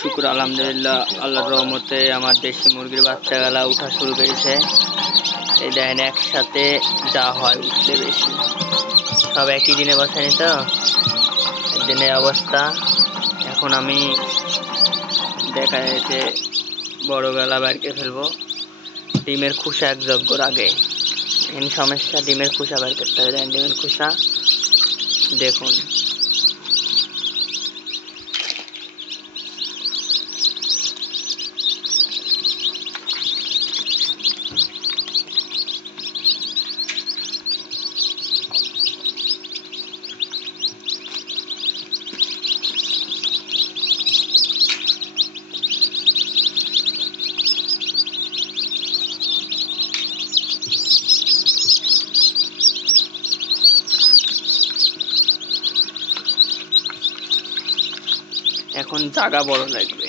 শুক্র আলহামদুলিল্লাহ, আল্লাহর রহমতে আমার দেশি মুরগির বাচ্চাগুলা উঠা শুরু করেছে। এই দেখেন একসাথে যা হয় উঠলে বেশি, সব একই দিনে বসায়নি তো, দিনের অবস্থা। এখন আমি দেখা যাচ্ছে বড় গলা বাইরকে ফেলবো। ডিমের খোসা এক যজ্ঞর আগে সমস্যা, ডিমের খোসা বের করতে হবে। দেখেন ডিমের খোসা দেখুন, এখন জায়গা বড় লাগবে।